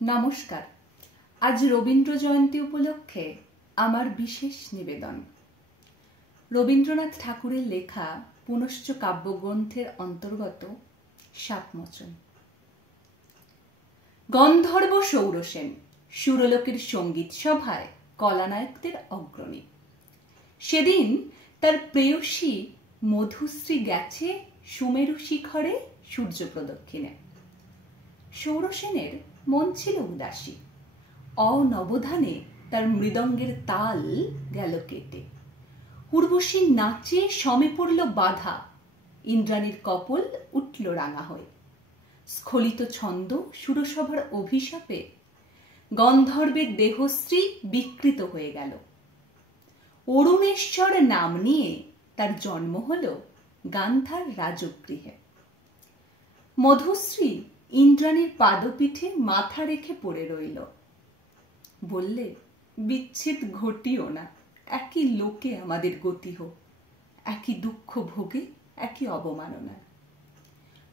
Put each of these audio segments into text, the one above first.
নমস্কার। আজ রবীন্দ্র জয়ন্তী উপলক্ষে আমার বিশেষ নিবেদন। রবীন্দ্রনাথ ঠাকুরের লেখা পুনশ্চ কাব্যগ্রন্থের অন্তর্গত সাতমোচন। গন্ধর্ব সৌরসেন সুরলোকের সঙ্গীত সভায় কলানায়কদের অগ্রণী। সেদিন তার প্রেয়সী মধুশ্রী গেছে সুমেরু শিখরে সূর্য প্রদক্ষিণে। সৌরসেনের মন ছিল উদাসী। অনবধানে তার মৃদঙ্গের তাল গেল কেটে। উর্বশীর নাচে সমে পড়ল বাধা। ইন্দ্রাণীর কপল উঠল রাঙা হয়ে। স্খলিত ছন্দ সুরসভার অভিশাপে গন্ধর্বের দেহশ্রী বিকৃত হয়ে গেল। অরুণেশ্বর নাম নিয়ে তার জন্ম হল গান্ধার রাজগৃহে। মধুশ্রী ইন্দ্রাণীর পাদপীঠে মাথা রেখে পড়ে রইল। বললে, বিচ্ছেদ ঘটিও না, একই লোকে আমাদের গতি হোক, একই দুঃখ ভোগে, একই অবমাননা।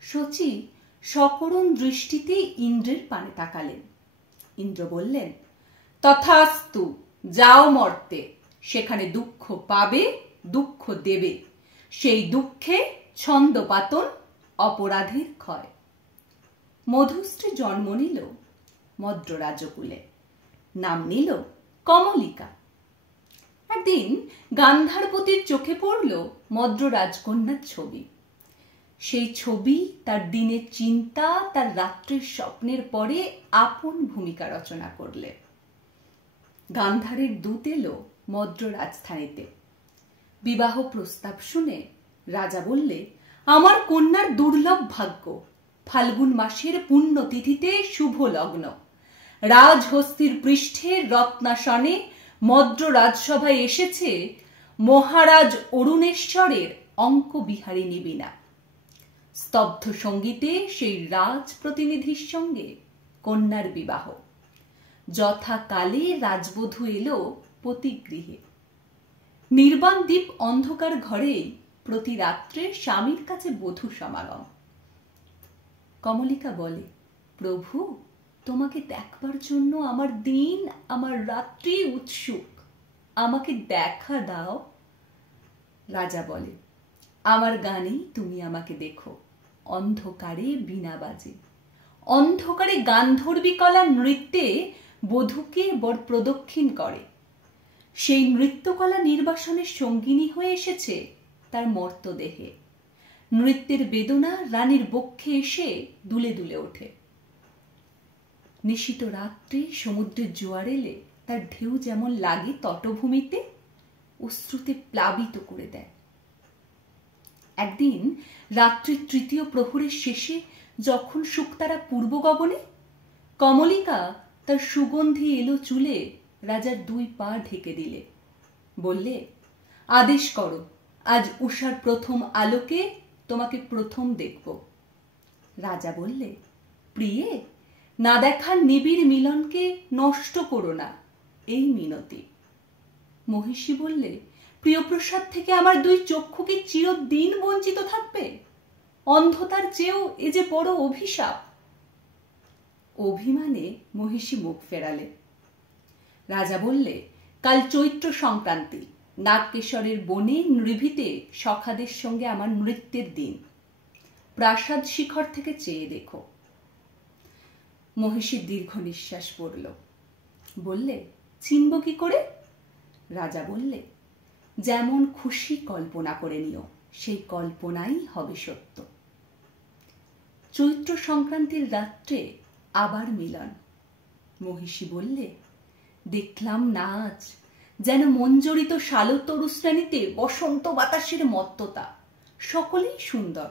শচী সকরুণ দৃষ্টিতে ইন্দ্রের পানে তাকালেন। ইন্দ্র বললেন, তথাস্তু, যাও মর্তে, সেখানে দুঃখ পাবে, দুঃখ দেবে, সেই দুঃখে ছন্দপাতন, অপরাধের ক্ষয়। মধুশ্রী জন্ম নিল মদ্র রাজকুলে, নাম নিল কমলিকা। একদিন গান্ধারপতির চোখে পড়ল মদ্র রাজকন্যার ছবি। সেই ছবি তার দিনের চিন্তা, তার রাত্রের স্বপ্নের পরে আপন ভূমিকা রচনা করলে। গান্ধারের দূত এলো মদ্র রাজধানীতে। বিবাহ প্রস্তাব শুনে রাজা বললে, আমার কন্যার দুর্লভ ভাগ্য, ফাল্গুন মাসের পুণ্যতিথিতে শুভ লগ্ন, রাজহস্তির পৃষ্ঠে রত্নাসনে মদ্র রাজসভায় এসেছে মহারাজ অরুণেশ্বরের অঙ্কবিহারিণী বীণা। স্তব্ধ সঙ্গীতে সেই রাজ প্রতিনিধির সঙ্গে কন্যার বিবাহ। যথাকালে রাজবধূ এলো পতিগৃহে। নির্বাণ দ্বীপ অন্ধকার ঘরে প্রতি রাত্রে স্বামীর কাছে বধূ সমাগম। কমলিকা বলে, প্রভু, তোমাকে দেখবার জন্য আমার দিন আমার রাত্রি উৎসুক, আমাকে দেখা দাও। রাজা বলে, আমার গানেই তুমি আমাকে দেখো, অন্ধকারে বীণা বাজে, অন্ধকারে গান্ধর্বী কলা নৃত্যে বধূকে বর প্রদক্ষিণ করে। সেই নৃত্যকলা নির্বাসনের সঙ্গিনী হয়ে এসেছে তার মর্তদেহে। নৃত্যের বেদনা রানীর বক্ষে এসে দুলে দুলে ওঠে। নিশীত রাত্রে সমুদ্রের জোয়ার এলে তার ঢেউ যেমন লাগে তটভূমিতে, অশ্রুতে প্লাবিত করে দেয়। একদিন রাত্রির তৃতীয় প্রহরের শেষে যখন শুকতারা পূর্ব গগনে, কমলিকা তার সুগন্ধি এলো চুলে রাজার দুই পা ঢেকে দিলে। বললে, আদেশ করো, আজ উষার প্রথম আলোকে তোমাকে প্রথম দেখব। রাজা বললে, প্রিয়ে, না দেখার নিবিড় মিলনকে নষ্ট করো না, এই মিনতি। মহিষী বললে, প্রিয়প্রসাদ থেকে আমার দুই চক্ষু কি চিরদিন বঞ্চিত থাকবে? অন্ধতার চেয়েও এ যে বড় অভিশাপ। অভিমানে মহিষী মুখ ফেরালে। রাজা বললে, কাল চৈত্র সংক্রান্তি, নাগকেশরের বনে নৃভিতে সখাদের সঙ্গে আমার নৃত্যের দিন। প্রাসাদ শিখর থেকে চেয়ে দেখো। মহিষী দীর্ঘ নিঃশ্বাস পড়ল। বললে, চিনব কি করে? রাজা বললে, যেমন খুশি কল্পনা করে নিও, সেই কল্পনাই হবে সত্য। চৈত্র সংক্রান্তির রাত্রে আবার মিলন। মহিষী বললে, দেখলাম নাচ, যেন মঞ্জরিত শালতরুশ্রেণীতে বসন্ত বাতাসের মত্ততা। সকলেই সুন্দর,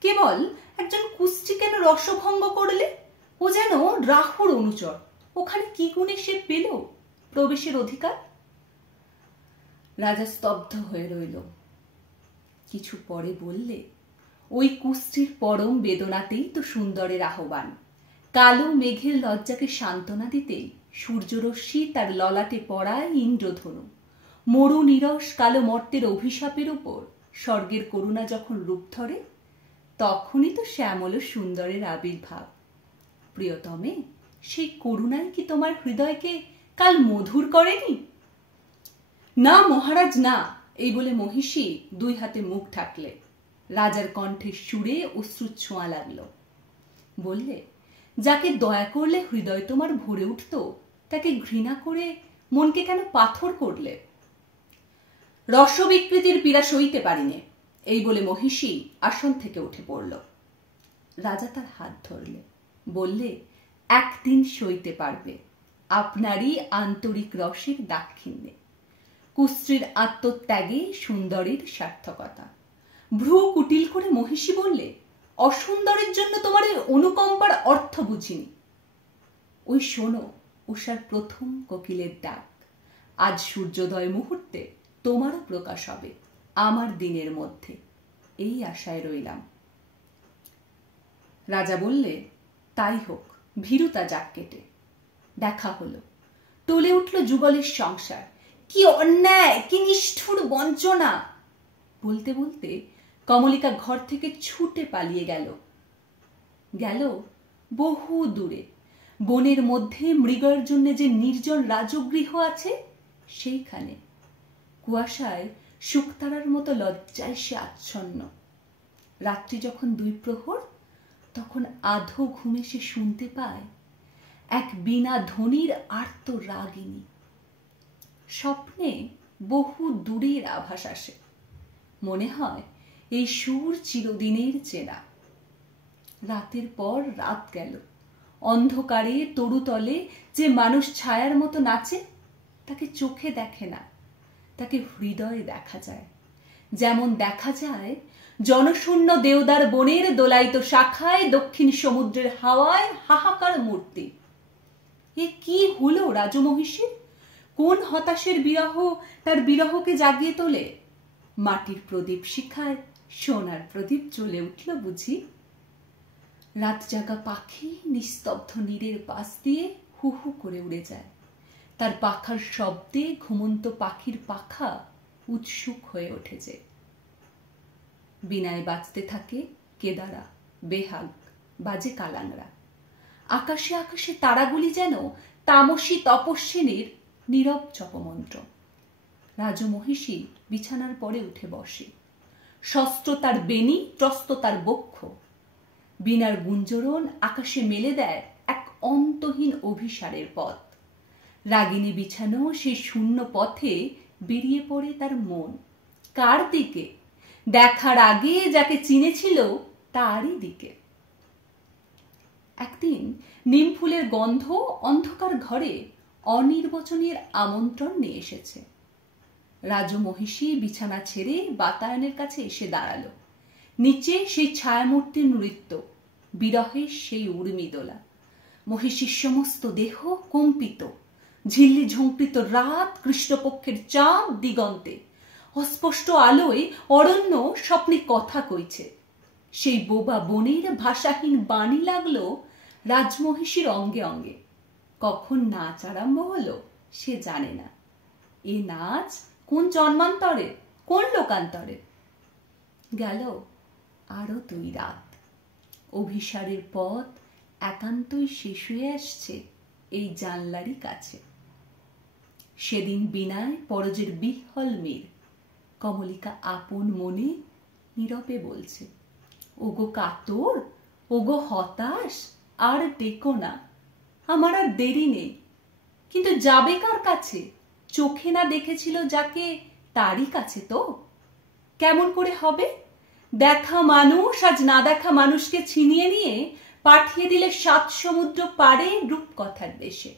কেবল একজন কুষ্টি কেন রসভঙ্গ করলে? ও যেন রাহুর অনুচর, ওখানে কি গুণে সে পেল প্রবেশের অধিকার? রাজা স্তব্ধ হয়ে রইল। কিছু পরে বললে, ওই কুষ্টির পরম বেদনাতেই তো সুন্দরের আহ্বান। কালো মেঘের লজ্জাকে সান্ত্বনা দিতেই সূর্যরশ্মি তার ললাটে পড়ায় ইন্দ্রধনু। মরু নিরস কালো মর্তের অভিশাপের উপর স্বর্গের করুণা যখন রূপ ধরে, তখনই তো শ্যামল সুন্দরের আবির্ভাব। প্রিয়তমে, সেই করুণাই কি তোমার হৃদয়কে কাল মধুর করেনি? না মহারাজ না, এই বলে মহিষী দুই হাতে মুখ ঢাকলে। রাজার কণ্ঠে সুরে অশ্রু ছোঁয়া লাগলো। বললে, যাকে দয়া করলে হৃদয় তোমার ভরে উঠত, তাকে ঘৃণা করে মনকে কেন পাথর করলে? রসবিকৃতির পীড়া সইতে পারিনে, এই বলে মহিষী আসন থেকে উঠে পড়ল। রাজা তার হাত ধরলে, বললে, একদিন সইতে পারবে, আপনারই আন্তরিক রসের দাক্ষিণ্যে, কুস্ত্রীর আত্মত্যাগে সুন্দরের সার্থকতা। ভ্রু কুটিল করে মহিষী বললে, অসুন্দরের জন্য তোমার এই অনুকম্পার অর্থ বুঝিনি। ওই শোনো উষার প্রথম কোকিলের ডাক, আজ সূর্যোদয় মুহূর্তে তোমারও প্রকাশ হবে আমার দিনের মধ্যে, এই আশায় রইলাম। রাজা বললে, তাই হোক, ভীরুতা যাক কেটে। দেখা হলো, টলে উঠল যুগলের সংসার। কি অন্যায়, কি নিষ্ঠুর বঞ্চনা! বলতে বলতে কমলিকা ঘর থেকে ছুটে পালিয়ে গেল। গেল বহু দূরে, বনের মধ্যে মৃগের জন্য যে নির্জন রাজগৃহ আছে সেইখানে। কুয়াশায় শুকতারার মতো লজ্জায় সে আচ্ছন্ন। রাত্রি যখন 2 প্রহর, তখন আধো ঘুমে সে শুনতে পায় এক বীণা ধ্বনির আর্ত রাগিনী। স্বপ্নে বহু দূরের আভাস আসে, মনে হয় এই সুর চিরদিনের চেনা। রাতের পর রাত গেল, অন্ধকারে তরুতলে যে মানুষ ছায়ার মতো নাচে, তাকে চোখে দেখে না, তাকে হৃদয়ে দেখা যায়। যেমন দেখা যায় জনশূন্য দেওদার বনের দোলাইত শাখায় দক্ষিণ সমুদ্রের হাওয়ায় হাহাকার মূর্তি। এ কি হলো রাজমহিষীর? কোন হতাশের বিরহ তার বিরহকে জাগিয়ে তোলে? মাটির প্রদীপ শিখায় সোনার প্রদীপ জ্বলে উঠল বুঝি? রাত জাগা পাখি নিস্তব্ধ নীরের পাশ দিয়ে হু হু করে উড়ে যায়। তার পাখার শব্দে ঘুমন্ত পাখির পাখা উৎসুক হয়ে ওঠেছে। বিনায় বাজতে থাকে কেদারা, বেহাগ, বাজে কালাংরা। আকাশে আকাশে তারাগুলি যেন তামসী তপস্বিনীর নীরব জপমন্ত্র। রাজমহিষী বিছানার পরে উঠে বসে। শস্ত্র তার বেণী, ত্রস্ত তার বক্ষ। বীণার গুঞ্জরণ আকাশে মেলে দেয় এক অন্তহীন অভিসারের পথ। রাগিনী বিছানো সেই শূন্য পথে বেরিয়ে পড়ে তার মন। কার দিকে? দেখার আগে যাকে চিনেছিল তারই দিকে। একদিন নিম ফুলের গন্ধ অন্ধকার ঘরে অনির্বচনীয় আমন্ত্রণ নিয়ে এসেছে। রাজমহিষী বিছানা ছেড়ে বাতায়নের কাছে এসে দাঁড়ালো। নিচে সেই ছায়ামূর্তির নৃত্য, বিরহের সেই উর্মিদোলা। মহিষীর সমস্ত দেহ কম্পিত। ঝিল্লি ঝঙ্কৃত রাত, কৃষ্ণপক্ষের চাঁদ দিগন্তে। অস্পষ্ট আলোয় অরণ্য স্বপ্নে কথা কইছে। সেই বোবা বনের ভাষাহীন বাণী লাগলো রাজমহিষীর অঙ্গে অঙ্গে। কখন নাচ আরম্ভ হলো সে জানে না। এ নাচ কোন জন্মান্তরে, কোন লোকান্তরে। গেল আরো 2 রাত। অভিসারের পথ একান্তই শেষ হয়ে আসছে এই জানলারই কাছে। সেদিন বিনায় পরজের বিহ্বল মীর। কমলিকা আপন মনে নীরবে বলছে, ওগো কাতর, ওগো হতাশ, আর ডেকো না, আমার আর দেরি নেই। কিন্তু যাবে কার কাছে? চোখে না দেখেছিল যাকে, তারই কাছে তো। কেমন করে হবে? দেখা মানুষ আজ না দেখা মানুষকে ছিনিয়ে নিয়ে পাঠিয়ে দিলে 7 সমুদ্র পারে রূপকথার দেশে।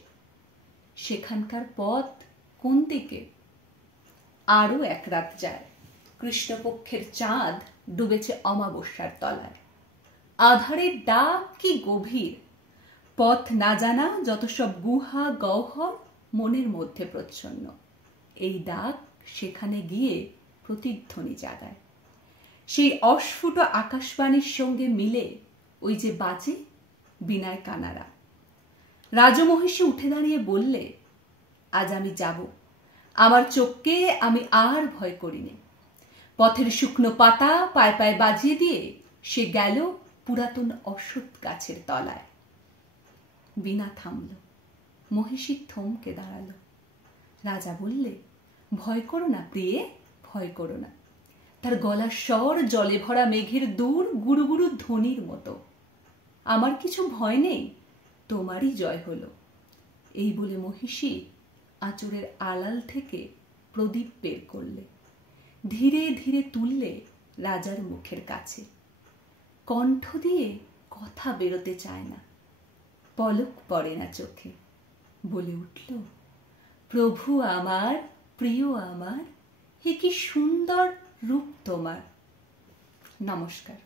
সেখানকার পথ কোন দিকে? আরো 1 রাত যায়। কৃষ্ণপক্ষের চাঁদ ডুবেছে অমাবস্যার তলায়। আধারের ডাক কি গভীর! পথ না জানা যত সব গুহা গহ্বর মনের মধ্যে প্রচ্ছন্ন। এই ডাক সেখানে গিয়ে প্রতিধ্বনি জাগায়। সেই অস্ফুট আকাশবাণীর সঙ্গে মিলে ওই যে বাজে বিনায় কানারা। রাজমহিষী উঠে দাঁড়িয়ে বললে, আজ আমি যাব। আমার চোখকে আমি আর ভয় করিনি। পথের শুকনো পাতা পায়ে পায়ে বাজিয়ে দিয়ে সে গেল পুরাতন অশ্বত্থ গাছের তলায়। বীণা থামল। মহিষী থমকে দাঁড়ালো। রাজা বললে, ভয় করো না প্রিয়ে, ভয় করো না। তার গলার স্বর জলে ভরা মেঘের দূর গুরুগুরু ধ্বনির মতো। আমার কিছু ভয় নেই, তোমারই জয় হলো। এই বলে মহিষী আঁচড়ের আড়াল থেকে প্রদীপ বের করলে, ধীরে ধীরে তুললে রাজার মুখের কাছে। কণ্ঠ দিয়ে কথা বেরোতে চায় না, পলক পড়ে না চোখে। বলে উঠল, প্রভু আমার, প্রিয় আমার, এ কি সুন্দর রূপ তোমার। নমস্কার।